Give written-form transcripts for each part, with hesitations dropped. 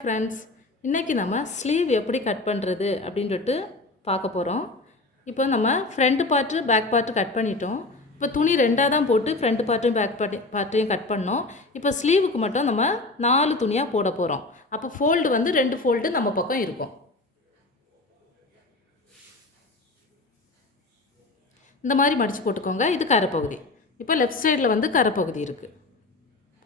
Friends, இன்றைக்கி நம்ம sleeve எப்படி கட் பண்ணுறது அப்படின்ட்டு பார்க்க போகிறோம். இப்போ நம்ம front part back part cut பண்ணிட்டோம். இப்போ துணி ரெண்டாக தான் போட்டு ஃப்ரண்ட் பார்ட்டையும் பேக் பார்ட்டையும் கட் பண்ணோம். இப்போ ஸ்லீவுக்கு மட்டும் நம்ம 4 துணியாக போட போகிறோம். அப்போ ஃபோல்டு வந்து 2 ஃபோல்டு நம்ம பக்கம் இருக்கும். இந்த மாதிரி மடித்து போட்டுக்கோங்க. இது கரைப்பகுதி. இப்போ லெஃப்ட் சைடில் வந்து கரைப்பகுதி இருக்குது.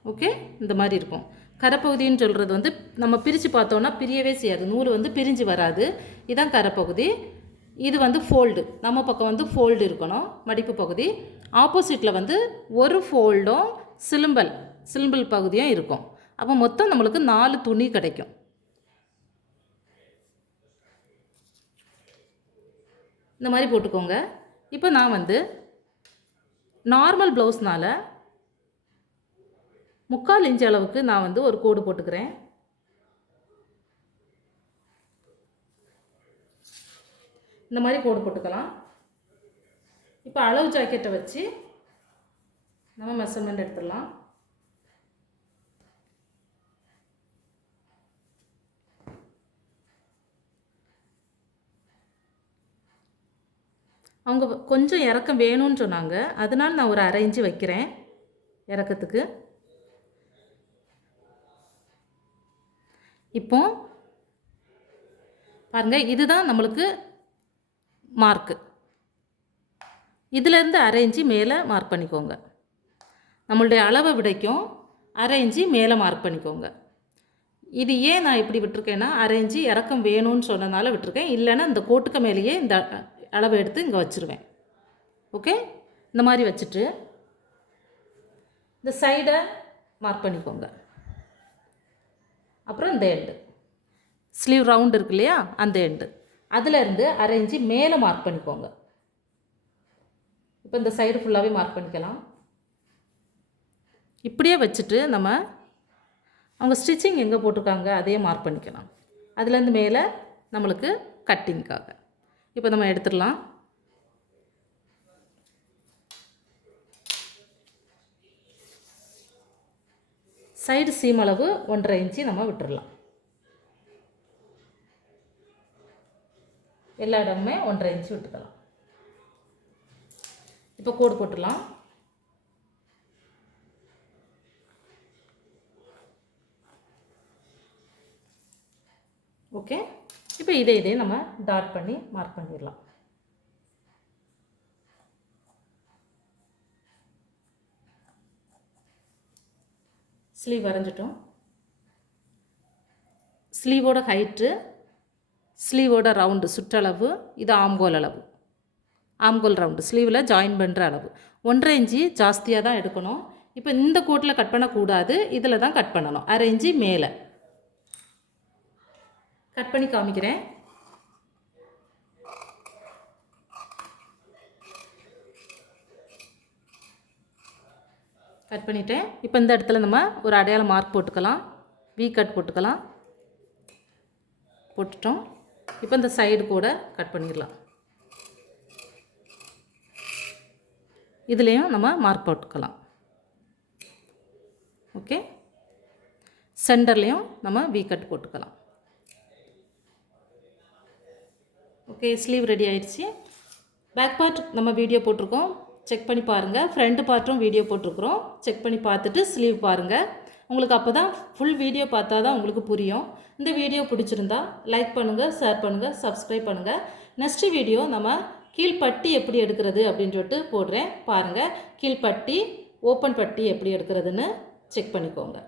ஓகே, இந்த மாதிரி இருக்கும். கரைப்பகுதின்னு சொல்கிறது வந்து நம்ம பிரித்து பார்த்தோன்னா பிரியவே செய்யாது, நூல் வந்து பிரிஞ்சு வராது. இதுதான் கரைப்பகுதி. இது வந்து ஃபோல்டு, நம்ம பக்கம் வந்து ஃபோல்டு இருக்கணும், மடிப்பு பகுதி. ஆப்போசிட்டில் வந்து ஒரு ஃபோல்டும் சிலிம்பிள் பகுதியும் இருக்கும். அப்போ மொத்தம் நம்மளுக்கு 4 துணி கிடைக்கும். இந்த மாதிரி போட்டுக்கோங்க. இப்போ நான் வந்து நார்மல் ப்ளவுஸ்னால் 3/4 இன்ச் அளவுக்கு நான் வந்து ஒரு கோடு போட்டுக்கிறேன். இந்த மாதிரி கோடு போட்டுக்கலாம். இப்போ அளவு ஜாக்கெட்டை வச்சு நம்ம மெஷர்மெண்ட் எடுத்துடலாம். அவங்க கொஞ்சம் இறக்கம் வேணும்னு சொன்னாங்க, அதனால் நான் ஒரு 1/2 இன்ச்சு வைக்கிறேன் இறக்கத்துக்கு. இப்போ பாருங்கள், இதுதான் நம்மளுக்கு மார்க்கு. இதிலேருந்து 1/2 இன்ச்சு மேலே மார்க் பண்ணிக்கோங்க. நம்மளுடைய அளவை விடைக்கும் 1/2 இன்ச்சு மேலே மார்க் பண்ணிக்கோங்க. இது ஏன் நான் இப்படி விட்டுருக்கேன்னா, 1/2 இன்ச்சு இறக்கம் வேணும்னு சொன்னதுனால விட்டுருக்கேன். இல்லைன்னா இந்த கோட்டுக்கு மேலேயே இந்த அளவை எடுத்து இங்கே வச்சுருவேன். ஓகே, இந்த மாதிரி வச்சுட்டு இந்த சைடை மார்க் பண்ணிக்கோங்க. அப்புறம் இந்த எண்டு ஸ்லீவ் ரவுண்டு இருக்கு இல்லையா, அந்த எண்டு அதிலேருந்து 1/2 இன்ச்சு மேலே மார்க் பண்ணிக்கோங்க. இப்போ இந்த சைடு ஃபுல்லாகவே மார்க் பண்ணிக்கலாம். இப்படியே வச்சுட்டு நம்ம அவங்க ஸ்டிச்சிங் எங்கே போட்டிருக்காங்க அதையே மார்க் பண்ணிக்கலாம். அதுலேருந்து மேலே நம்மளுக்கு கட்டிங்காக. இப்போ நம்ம எடுத்துடலாம். சைடு சீம் அளவு 1/2 இன்ச்சு நம்ம விட்டுடலாம். எல்லா இடமுமே 1/2 இன்ச்சு விட்டுக்கலாம். இப்போ கோடு போட்டுடலாம். ஓகே, இப்போ இதே நம்ம டாட் பண்ணி மார்க் பண்ணிடலாம். ஸ்லீவ் வரைஞ்சிட்டோம். ஸ்லீவோட ஹைட்டு, ஸ்லீவோட ரவுண்டு சுற்றளவு, இது ஆம்கோல் அளவு, ஆம்கோல் ரவுண்டு ஸ்லீவில் ஜாயின் பண்ணுற அளவு 1/2 இன்ச்சு ஜாஸ்தியாக தான் எடுக்கணும். இப்போ இந்த கோட்டில் கட் பண்ணக்கூடாது, இதில் தான் கட் பண்ணணும். 1/2 இன்ச்சு மேலே கட் பண்ணி காமிக்கிறேன். கட் பண்ணிவிட்டேன். இப்போ இந்த இடத்துல நம்ம ஒரு அடையாள மார்க் போட்டுக்கலாம். வி கட் போட்டுக்கலாம். போட்டுட்டோம். இப்போ இந்த சைடு கூட கட் பண்ணிடலாம். இதுலேயும் நம்ம மார்க் போட்டுக்கலாம். ஓகே, சென்டர்லேயும் நம்ம வி கட் போட்டுக்கலாம். ஓகே, ஸ்லீவ் ரெடி ஆயிடுச்சு. பேக் பார்ட் நம்ம வீடியோ போட்டிருக்கோம், செக் பண்ணி பாருங்கள். ஃப்ரண்ட் பார்ட்டும் வீடியோ போட்டிருக்கிறோம், செக் பண்ணி பார்த்துட்டு ஸ்லீவ் பாருங்கள். உங்களுக்கு அப்போ தான் ஃபுல் வீடியோ பார்த்தா தான் உங்களுக்கு புரியும். இந்த வீடியோ பிடிச்சிருந்தா லைக் பண்ணுங்கள், ஷேர் பண்ணுங்கள், சப்ஸ்கிரைப் பண்ணுங்கள். நெக்ஸ்ட் வீடியோ நம்ம கீழ்பட்டி எப்படி எடுக்கிறது அப்படின்னு சொல்லிட்டு போடுறேன் பாருங்கள். கீழ்பட்டி ஓப்பன் பட்டி எப்படி எடுக்கிறதுன்னு செக் பண்ணிக்கோங்க.